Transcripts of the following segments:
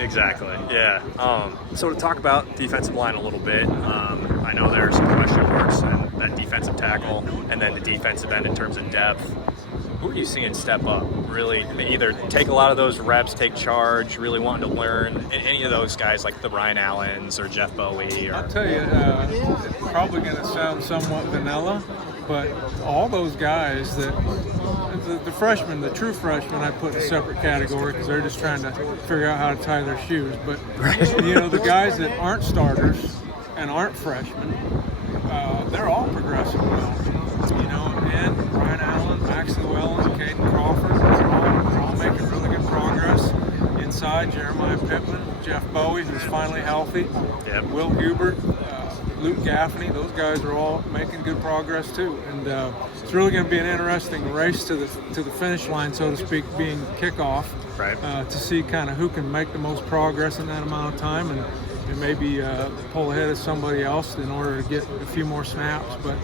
Exactly. Yeah. So to talk about defensive line a little bit, I know there's some question marks in that defensive tackle and then the defensive end in terms of depth. Who are you seeing step up? Really, either take a lot of those reps, take charge, really wanting to learn. Any of those guys like the Ryan Allens or Jeff Bowie? I'll tell you, it's probably going to sound somewhat vanilla, but all those guys that the freshmen, the true freshmen, I put in a separate category because they're just trying to figure out how to tie their shoes. But the guys that aren't starters and aren't freshmen, they're all progressing well. And Ryan Allen, Max Llewellyn, Caden Crawford, they're all making really good progress. Inside, Jeremiah Pittman, Jeff Bowie, who's finally healthy, Will Hubert, Luke Gaffney, those guys are all making good progress too. And it's really going to be an interesting race to the finish line, so to speak, being kickoff, to see kind of who can make the most progress in that amount of time and maybe pull ahead of somebody else in order to get a few more snaps. But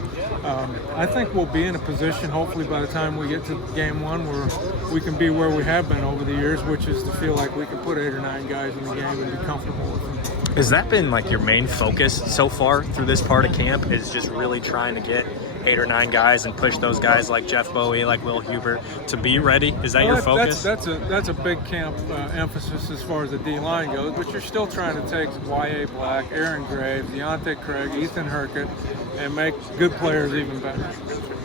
I think we'll be in a position, hopefully by the time we get to game one, where we can be where we have been over the years, which is to feel like we can put 8 or 9 guys in the game and be comfortable with them. Has that been like your main focus so far through this part of camp, is just really trying to get 8 or 9 guys and push those guys like Jeff Bowie, like Will Hubert to be ready? Is that your focus? That's a big camp emphasis as far as the D-line goes, but you're still trying to take Y.A. Black, Aaron Graves, Deontay Craig, Ethan Herkett, and make good players even better.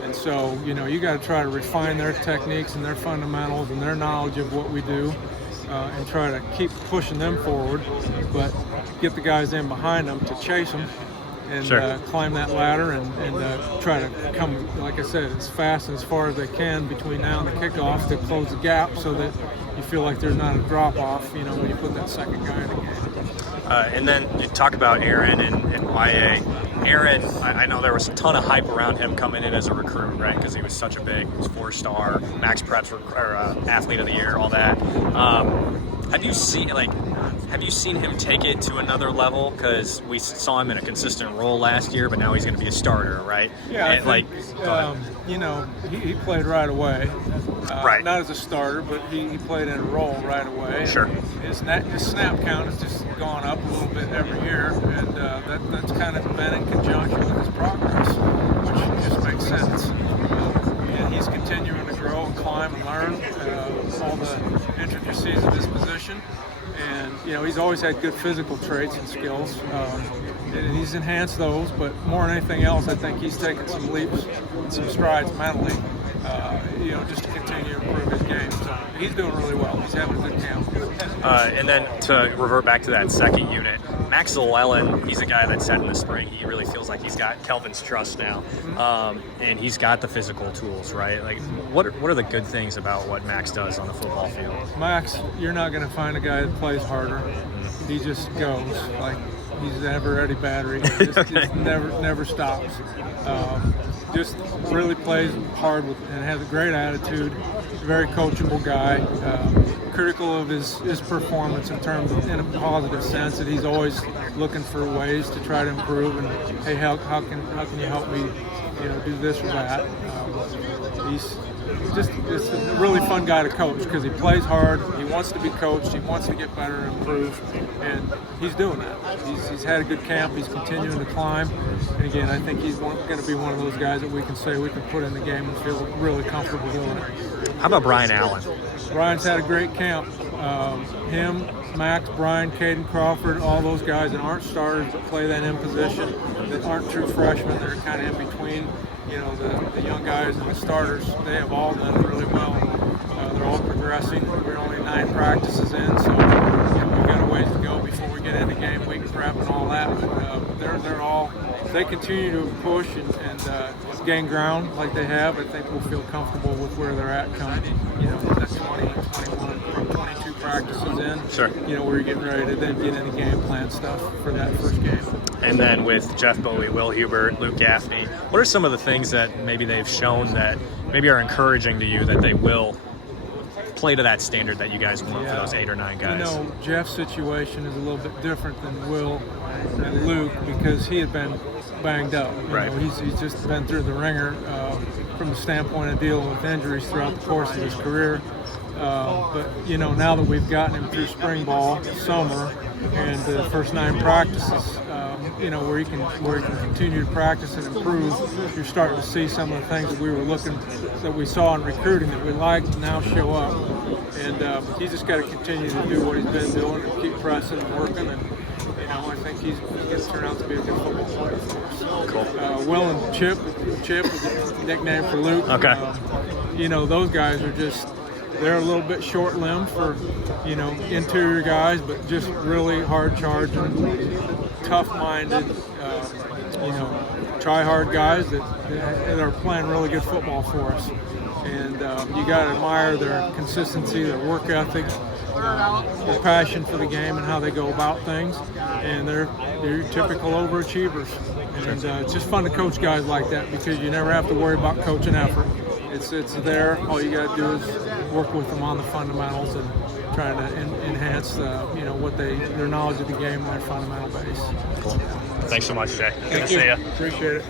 And so, you got to try to refine their techniques and their fundamentals and their knowledge of what we do. And try to keep pushing them forward, but get the guys in behind them to chase them and climb that ladder and try to come, like I said, as fast and as far as they can between now and the kickoff to close the gap so that you feel like there's not a drop-off, when you put that second guy in the game. And then you talk about Aaron and YA. Aaron, I know there was a ton of hype around him coming in as a recruit, right? Because he was such a big 4-star, Max Preps athlete of the year, all that. Have you seen him take it to another level? Because we saw him in a consistent role last year, but now he's going to be a starter, right? Yeah, he played right away. Not as a starter, but he played in a role right away. Sure. His snap count has just gone up a little bit every year, and that's kind of been in conjunction with his progress, which just makes sense. And he's continuing to grow and climb and learn all the intricacies of his position. And, he's always had good physical traits and skills. And he's enhanced those, but more than anything else, I think he's taken some leaps and some strides mentally, just to continue to improve his game. So he's doing really well. He's having a good camp. And then to revert back to that second unit, Max Llewellyn, he's a guy that said in the spring he really feels like he's got Kelvin's trust now, and he's got the physical tools, right? Like, what are the good things about what Max does on the football field? Max, you're not going to find a guy that plays harder. He just goes like he's an ever-ready battery. Just never stops. Just really plays hard and has a great attitude. Very coachable guy. Critical of his performance in a positive sense, that he's always looking for ways to try to improve and, hey, how can you help me do this or that. He's just a really fun guy to coach because he plays hard, he wants to be coached, he wants to get better and improve, and he's doing that. He's had a good camp, he's continuing to climb, and again, I think he's going to be one of those guys that we can say we can put in the game and feel really comfortable doing it. How about Brian Allen? Brian's had a great camp. Him, Max, Brian, Caden Crawford, all those guys that aren't starters but play that in position, that aren't true freshmen, they're kind of in between, the young guys and the starters, they have all done really well. They're all progressing. We're only 9 practices in, so we've got a ways to go before we get into game week prep and all that. But they continue to push and gain ground like they have. I think we'll feel comfortable with where they're at coming. That's 20, 21, from 22 practices in. Sure. Where you're getting ready to then get into game plan stuff for that first game. And then with Jeff Bowie, Will Hubert, Luke Gaffney, what are some of the things that maybe they've shown that maybe are encouraging to you that they will play to that standard that you guys want for those 8 or 9 guys? Jeff's situation is a little bit different than Will and Luke because he had been banged up. He's just been through the ringer from the standpoint of dealing with injuries throughout the course of his career. But now that we've gotten him through spring ball, summer, and the first 9 practices, where he can continue to practice and improve, you're starting to see some of the things that we saw in recruiting that we liked now show up. And he's just got to continue to do what he's been doing and keep pressing and working. And I think he's going to turn out to be a good football player for us. Cool. Will and Chip is a nickname for Luke. Okay. Those guys are they're a little bit short-limbed for, interior guys, but just really hard-charging, tough-minded, try-hard guys that are playing really good football for us. And you got to admire their consistency, their work ethic, their passion for the game and how they go about things. And they're typical overachievers. And it's just fun to coach guys like that because you never have to worry about coaching effort. It's there. All you got to do is work with them on the fundamentals and try to enhance their knowledge of the game and their fundamental base. Cool. Thanks so much, Jay. Good to see you. Appreciate it.